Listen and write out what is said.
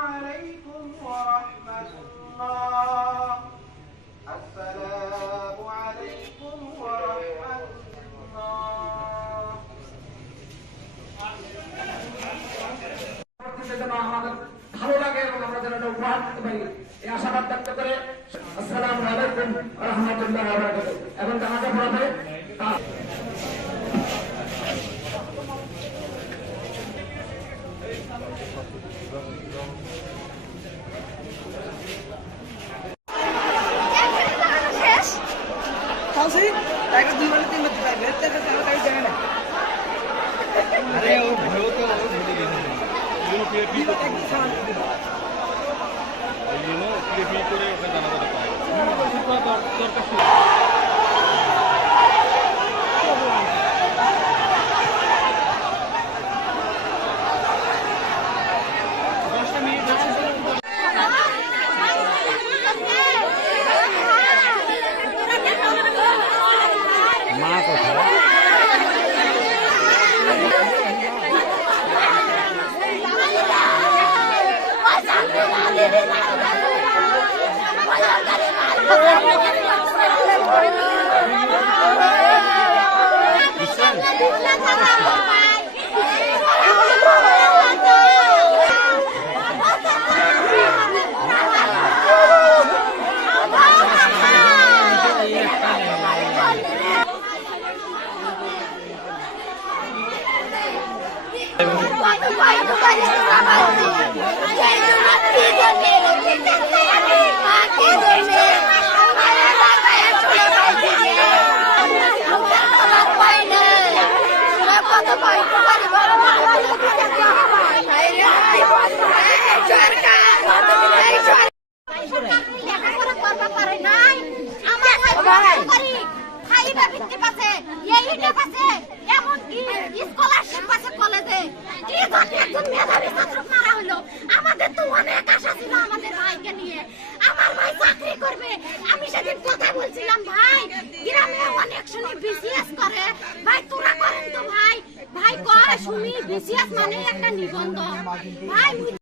عليكم ورحمة الله السلام عليكم ورحمة الله ভালো লাগে এবং আমরা যেন উপহার দিতে পারি এই আশাবাদ ব্যক্ত করে আসসালামু আলাইকুম ওয়া রাহমাতুল্লাহি ওয়া বারাকাতুহু এবং জানাজা পড়াবে Sih, saya di mana tim kita bete ke kalau kali jangan. अरे वो भयो तो भूल गए ये पीपी को ये नो पीपी को रे जाना पड़ता है उसका दर का আমাদের তো অনেক আশা ছিল আমাদের ভাইকে নিয়ে। আমার ভাই চাকরি করবে, আমি সেদিন কথা বলছিলাম ভাই গ্রামে অনেক শুনি বিসিএস করে, ভাই তোরা করেন তো ভাই, ভাই কয় শুনি বিসিএস মানে একটা নিবন্ধন ভাই।